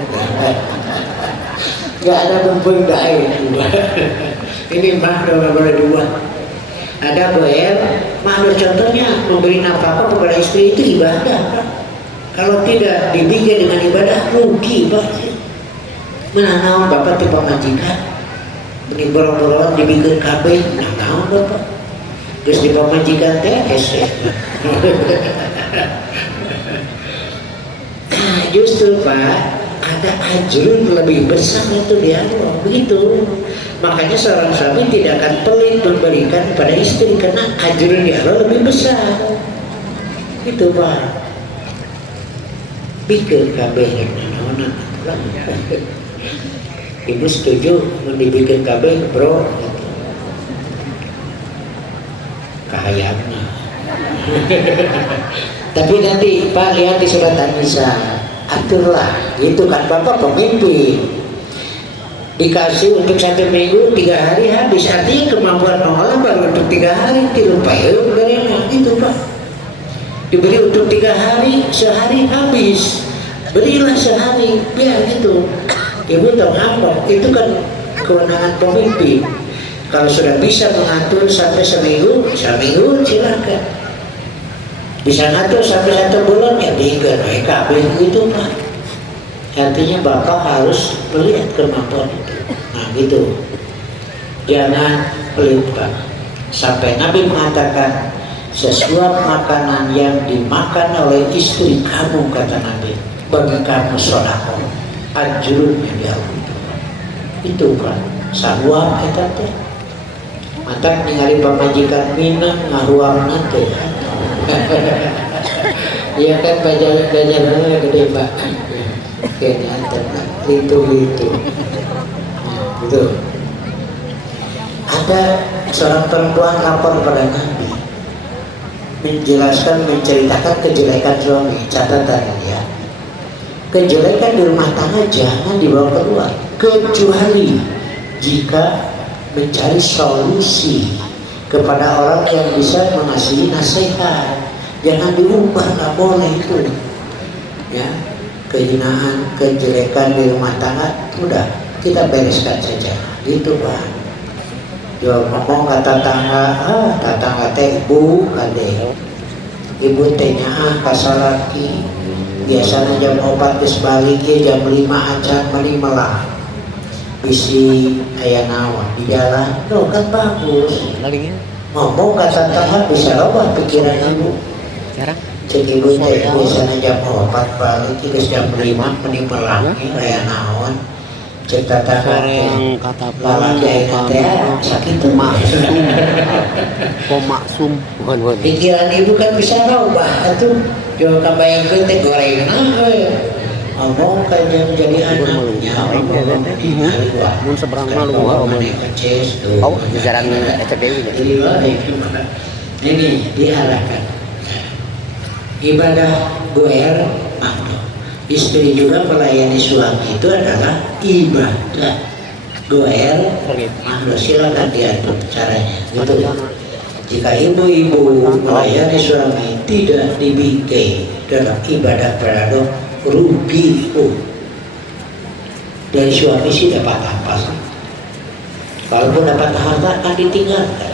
Gak ada mempengdae. Ini mah udah boleh dua. Ada boel, makhluk contohnya memberi nafkah kepada istri itu ibadah. Kalau tidak dibikin dengan ibadah rugi Pak. Menanam Bapak tipe majikan, ini borong-borongan dibikin KB, menanam Bapak. Terus di majikan TS. Nah, justru Pak, ada ajrun lebih besar itu di Allah, begitu. Makanya seorang suami tidak akan pelit memberikan pada istri karena ajrun di Allah lebih besar. Itu Pak. Bikin KB yang nanonan. Ibu setuju dibikin KB bro? Kahayangnya. Tapi nanti Pak lihat di surat An-Nisa, aturlah, itu kan Bapak pemimpin. Dikasih untuk 1 minggu 3 hari habis, artinya kemampuan Allah baru untuk 3 hari dilupain dari itu Pak. Diberi untuk 3 hari, sehari habis, berilah sehari, biar gitu. Ibu tahu apa? Itu kan kewenangan pemimpin. Kalau sudah bisa mengatur sampai seminggu silakan. Bisa ngatur sampai 1 bulan ya tinggal KB gitu Pak. Artinya Bapak harus melihat kemampuan itu. Nah gitu. Jangan pelit Pak. Sampai Nabi mengatakan sesuap makanan yang dimakan oleh istri kamu, kata Nabi, bagi kamu sedekah, ajrunnya di Allah. Itu Pak. Sahuap eta teh. Mata ningali pamajikan minang ngaruang nanti. Iya kan gajarnya gede Pak. Kayaknya antar itu. Gitu. Ada seorang perempuan lapor pada Nabi, menceritakan kejelekan suami. Catatan ya, kejelekan di rumah tangga jangan dibawa keluar, kecuali jika mencari solusi kepada orang yang bisa mengasih nasihat. Jangan diubah, nggak boleh itu. Ya, kehinaan, kejelekan di rumah tangga, udah kita bereskan saja. Gitu Pak. Jual ngomong kata tetangga teh ibu kade. Ibu tehnya kasalaki. Biasanya jam 4 geus balik ya, jam 5 acan meni melah. Bisi aya naon di jalan. Tuh kan bagus. Ngomong kata tetangga bisa loba pikiran ibu. Sekarang Cek ibu teh biasanya jam 4 balik geus jam 5 meni melah aya naon. Cek tetangga yang kata lalaki teh sakit mah. Maksum bukan. Pikiran ibu kan bisa robah atuh. Jo kabayangkeun teh goreng ngomong kayak menjadi anaknya. Mun seberang malu omong. Oh, jarang eta deui. Ini diarahkan. ibadah goer, istri juga melayani suami itu adalah ibadah goer. Silakan diatur caranya gitu. Jika ibu-ibu melayani suami tidak dibikin dalam ibadah peradok, rugi dari suami sih dapat apa? Kalaupun dapat harta akan ditinggalkan.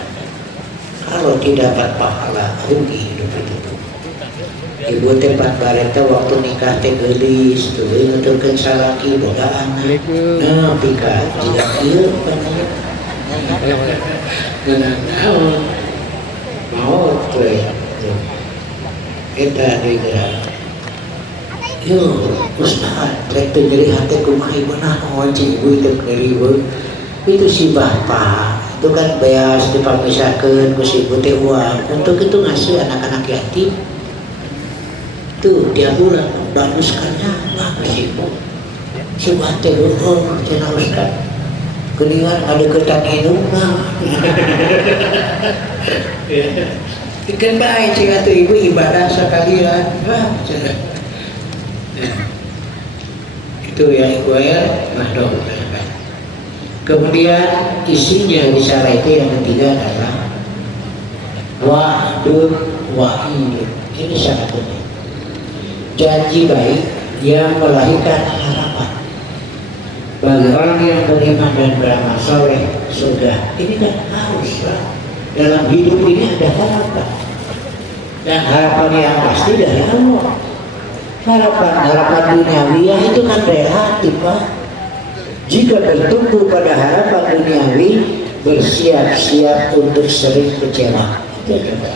Kalau tidak dapat pahala, rugi hidup itu. Ibu tempat bareta waktu nikah teh gelis, tuh nuturkeun salaki boga anak. Nah, pika jika ieu pananya. Nah, mau tuh eta deui. Yo, Ustaz, rek teu nyeri hate kumaha ieu naon cing ibu teu nyeri itu si bapak itu kan beas dipamisahkeun ku si ibu teh uang untuk itu ngasih anak-anak yatim tuh dia bulan baguskannya bagus ibu si bate luhur cenah Ustaz kelingan ada ketak inung ikan baik cing atuh ibu ibadah sekalian cenah itu ya ibu ya mahdom. Kemudian isinya di syarah itu yang ketiga adalah wa'dun wa'idun. Ini sangat penting. Janji baik yang melahirkan harapan bagi orang yang beriman dan beramal soleh surga. Ini kan haruslah dalam hidup ini ada harapan, dan harapan yang pasti dari Allah. Harapan duniawi itu kan relatif, Pak. Jika bertumbuh pada harapan duniawi, bersiap-siap untuk sering kecewa. Itu juga.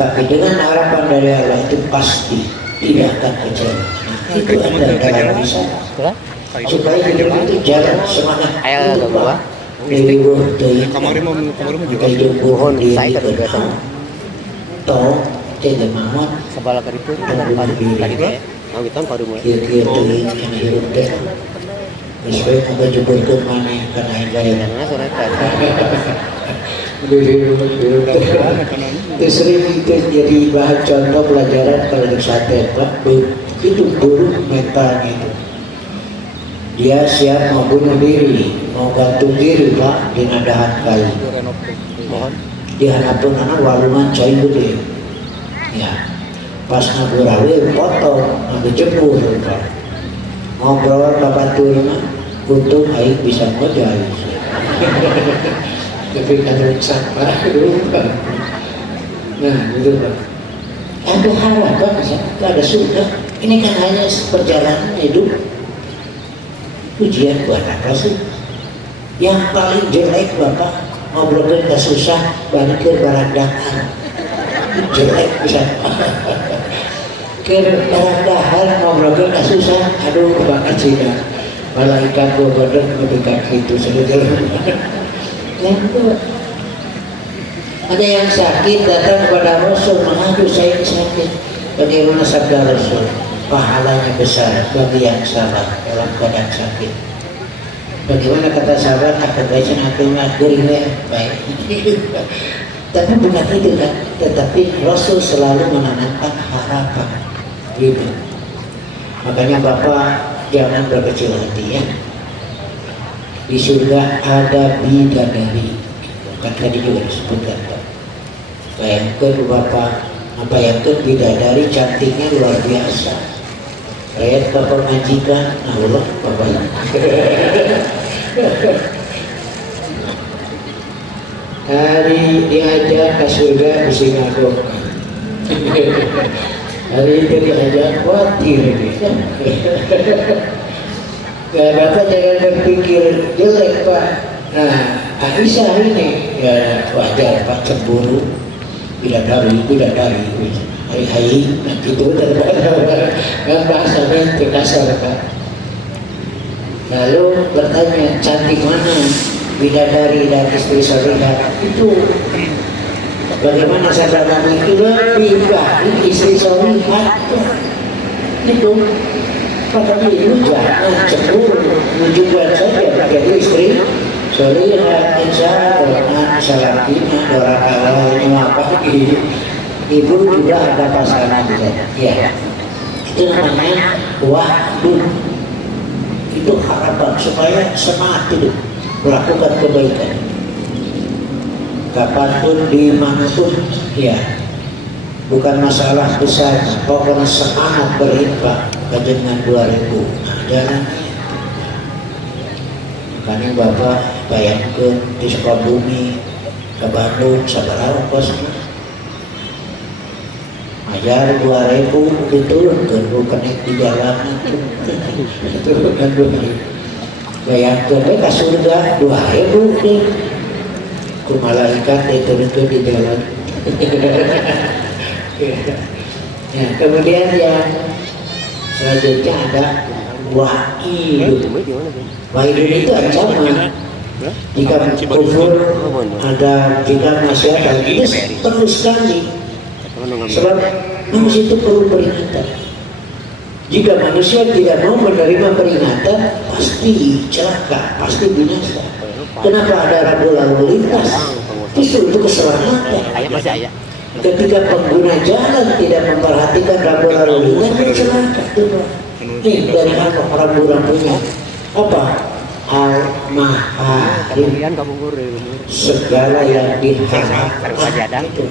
Tapi dengan harapan dari Allah itu pasti tidak akan kecewa. Itu ada dalam bisa. Supaya hidup itu jalan semangat. Itu Pak. Leluhur teh. Hidup pohon di itu. Toh, jadi mamon. Sabala karitu tadi teh. Mau kita baru mulai. Kira-kira tuh yang hidup teh. Supaya kita jemputkan mana karena hidayah. Terus sering itu jadi bahan contoh pelajaran kalau di sate Pak. Itu buruk mentalnya itu. Dia siap mau bunuh diri, mau gantung diri Pak di nadahan kayu. Di hadapan anak walungan cai gede. Ya, pas ngaburawi potong, ngambil jempur Pak. Ngobrol bapak turun, untung Aik bisa modal. Tapi kalau sampah dulu Pak. Nah, gitu Pak. Ada harapan, ada surga. Ini kan hanya perjalanan hidup. Ujian buat apa sih? Yang paling jelek Bapak ngobrolin kesusah, balik ke barandakan. Jelek bisa. Ke barandakan ngobrolin kesusah, aduh banget sih kan. Malaikat gua bodong mendekat itu sebetulnya. Yang kedua, ada yang sakit datang kepada Rasul mengadu saya sakit. Bagaimana sabda Rasul? Pahalanya besar bagi yang sabar dalam keadaan sakit. Bagaimana kata sahabat akan baca akhirnya gerilnya baik. Tapi bukan itu kan. Tetapi Rasul selalu menanamkan harapan. Gitu. Makanya Bapak jangan berkecil hati ya. Di surga ada bidadari. Kan tadi juga disebutkan Pak. Bayangkan Bapak, bayangkan bidadari cantiknya luar biasa. Kayak Bapak majikan, Allah Bapak. Hari diajak ke surga mesti ngadokan. Hari itu diajak khawatir dia. Bapak jangan berpikir jelek Pak. Nah, Aisyah ini ya wajar Pak cemburu, bidadari. Hai, nanti itu kan bahasanya kasar Pak. Lalu bertanya cantik mana bidadari dan istri solihah itu? Bagaimana saudara Nabi itu lebih baik istri solihah itu? Padahal itu jangan cemburu, menunjukkan saja jadi istri solihah, insya Allah salakinya, dorakala, ini apa gitu. ibu juga ada pasangan ya. Itu namanya wa'dun. Itu harapan supaya semangat hidup melakukan kebaikan kapanpun dimanapun ya, bukan masalah besar, pokoknya semangat berinfak dengan 2000. Nah, jangan. Makanya Bapak bayangkan di Sukabumi ke Bandung sabaraha kosnya ajar 2000 diturunkan bukan di jalanan turunkan 2000 bayangkan ke surga 2000 deh ku malaikat diturunkan di jalan. Ya, kemudian yang selanjutnya ada wa'idun. Wa'idun itu ancaman. Jika kufur ada, jika masyarakat itu perlu sekali. Sebab manusia itu perlu peringatan. Jika manusia tidak mau menerima peringatan, pasti celaka, pasti binasa. Kenapa ada rambu lalu lintas? Justru itu keselamatan. Ketika pengguna jalan tidak memperhatikan rambu lalu lintas, dia celaka. Nih dari apa rambu-rambunya? Apa? Al-Maharim, segala yang diharapkan itu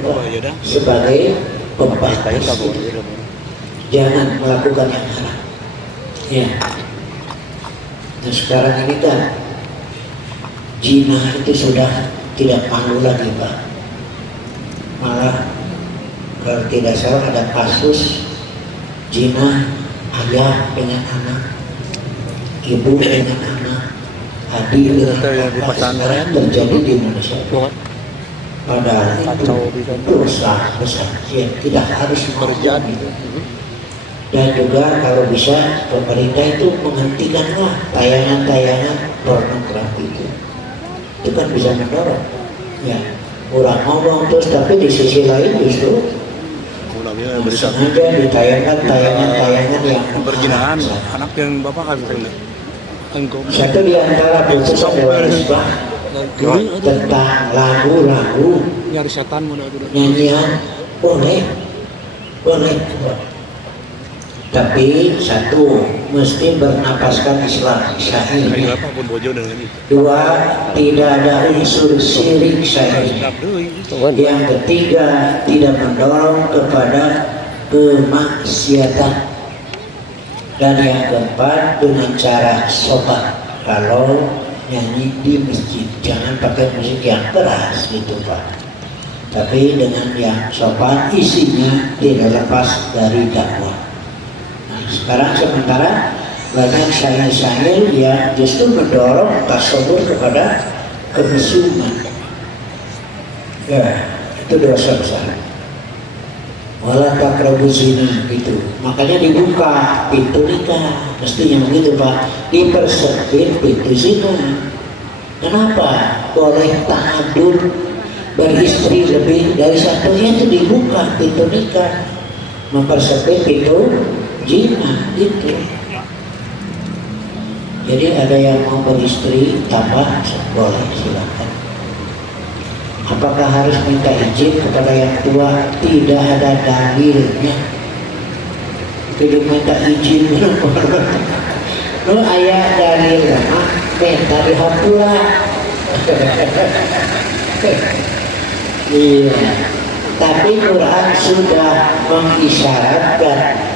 sebagai pembatas. Jangan melakukan yang haram. Ya. Nah sekarang ini kan zina itu sudah tidak malu lagi Pak. Malah kalau tidak salah ada kasus zina ayah dengan anak, ibu dengan anak, adik dengan bapak, sekarang terjadi di Indonesia. Padahal itu dosa besar yang tidak harus terjadi. Dan juga kalau bisa pemerintah itu menghentikanlah tayangan-tayangan pornografi itu kan bisa mendorong ya, kurang ngomong terus tapi di sisi lain justru sengaja ditayangkan tayangan-tayangan yang perzinahan anak yang bapak kan satu di antara putusan Dewan Hisbah tentang lagu-lagu nyanyian boleh tapi satu mesti bernapaskan Islam syahid. Dua, tidak ada unsur syirik syahid. Yang ketiga, tidak mendorong kepada kemaksiatan. Dan yang keempat, dengan cara sopan. Kalau nyanyi di masjid, jangan pakai musik yang keras gitu Pak. Tapi dengan yang sopan, isinya tidak lepas dari dakwah. Sekarang sementara banyak syair-syair yang justru mendorong tasawuf kepada kemesuman. Ya, itu dosa besar. Wala taqrabu zina gitu. Makanya dibuka pintu nikah. Mestinya begitu Pak. Dipersempit pintu zina. Kenapa? Boleh ta'adud beristri lebih dari satu, itu dibuka pintu nikah. Mempersempit pintu zina itu. Jadi ada yang mau beristri tambah boleh, silakan. Apakah harus minta izin kepada yang tua? Tidak ada dalilnya. Tidak minta izin. Lo ayah dalil mah minta dihapula. Iya. Tapi Quran sudah mengisyaratkan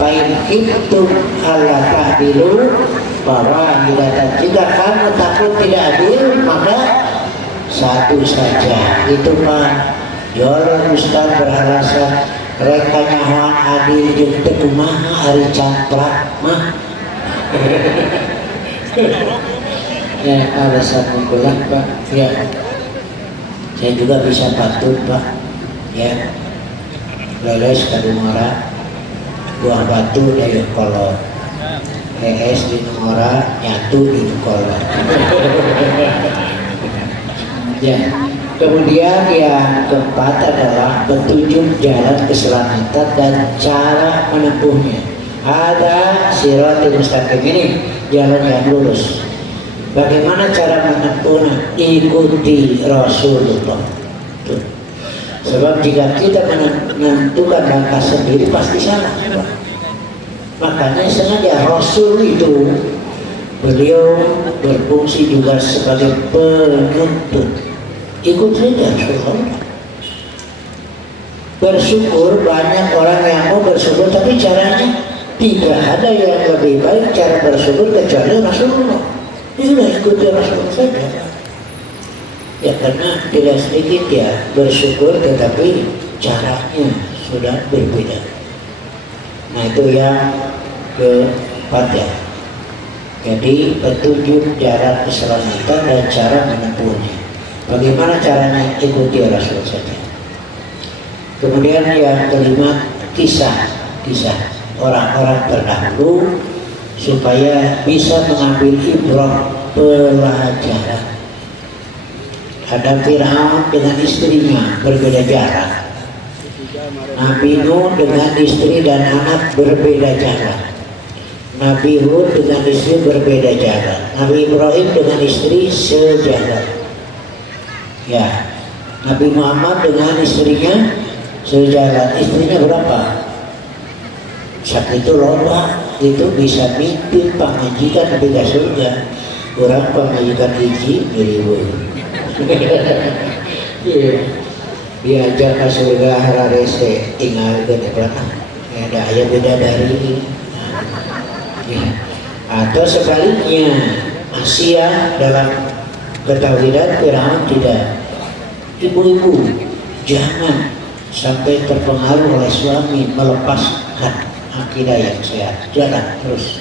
Pain itu Allah ta'dilu bahwa jika kamu takut tidak adil maka satu saja itu Pak. Jodoh Ustaz beralasan mereka nyahoan adil jeung teu kumaha ari camprak mah. Ya alasan menggulang Pak. Ya. Saya juga bisa patuh Pak. Ya. Leles kadumara buah batu dari kolot, es di nomora nyatu di kolot. Ya, kemudian yang keempat adalah petunjuk jalan keselamatan dan cara menempuhnya. Ada siratal mustaqim, ini jalan yang lurus. Bagaimana cara menempuhnya? Ikuti Rasulullah. Tuh. Sebab jika kita menentukan langkah sendiri pasti salah. Makanya sengaja Rasul itu beliau berfungsi juga sebagai penuntut. Ikut saja Rasulullah. Bersyukur, banyak orang yang mau bersyukur tapi caranya tidak ada yang lebih baik cara bersyukur kecuali Rasulullah. Ya udah ikuti Rasulullah saja. Ya karena tidak sedikit ya bersyukur tetapi caranya sudah berbeda. Nah itu yang keempat ya. Jadi petunjuk jalan keselamatan dan cara menempuhnya. Bagaimana caranya? Ikuti Rasul saja. Kemudian yang kelima, kisah orang-orang terdahulu supaya bisa mengambil ibrah pelajaran. Ada Fir'aun dengan istrinya berbeda jarak. Nabi Nuh dengan istri dan anak berbeda jarak. Nabi Hud dengan istri berbeda jarak. Nabi Ibrahim dengan istri sejarak. Ya, Nabi Muhammad dengan istrinya sejalan. Istrinya berapa? Saat itu lomba itu bisa mimpin pamajikan beda surga. Orang pamajikan hiji ribu. Diajak ke surga hararese tinggal ke belakang. Ada ayat beda dari ini. Atau sebaliknya Asia dalam ketauhidan Fir'aun tidak. Ibu-ibu jangan sampai terpengaruh oleh suami melepaskan akidah yang sehat, jalan terus.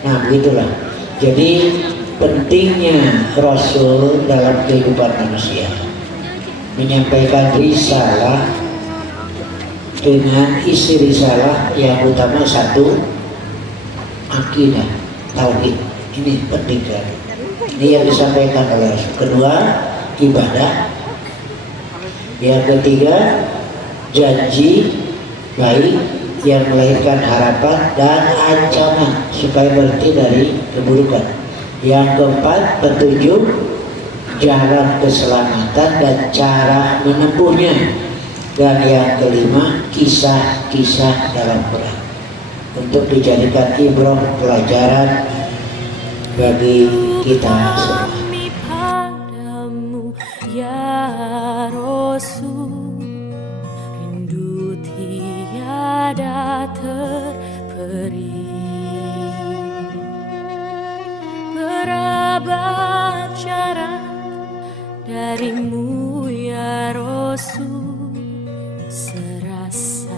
Nah begitulah. Jadi pentingnya Rasul dalam kehidupan manusia menyampaikan risalah dengan isi risalah yang utama satu, akidah, tauhid. Ini penting sekali. Ini yang disampaikan oleh Rasul. Kedua, ibadah. Yang ketiga, janji baik yang melahirkan harapan dan ancaman supaya berhenti dari keburukan. Yang keempat, petunjuk jalan keselamatan dan cara menempuhnya. Dan yang kelima, kisah-kisah dalam Quran untuk dijadikan ibrah pelajaran bagi kita semua. Ya Rasul, rindu tiada terperi. Berabad jarak darimu ya Rasul, serasa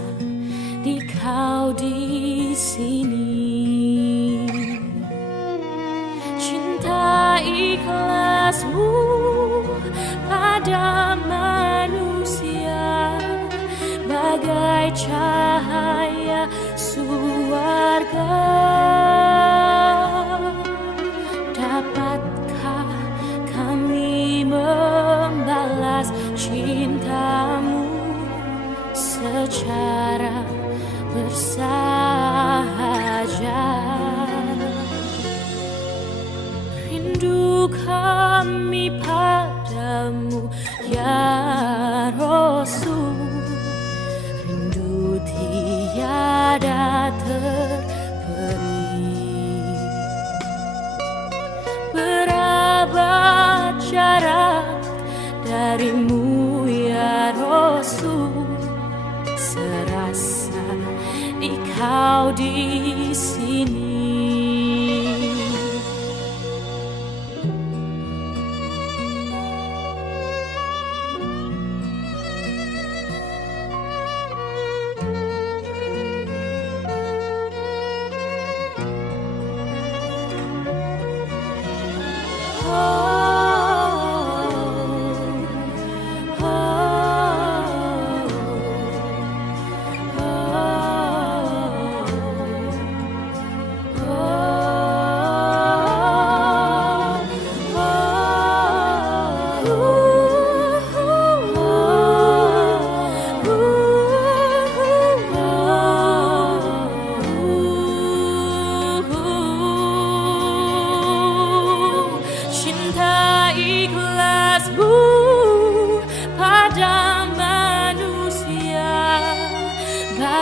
di kau di sini. Cinta ikhlasmu pada manusia bagai cahaya suarga. Dapatkah kami membalas cintamu secara bersahaja? Rindu kami padamu ya Rasul, rindu tiada terperi. Berabad jarak darimu ya Rasul, serasa di kau di sini.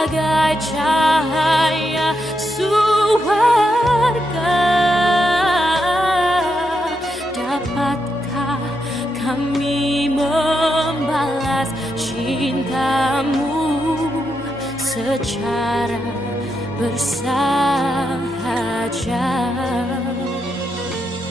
bagai cahaya surga. Dapatkah kami membalas cintamu secara bersahaja?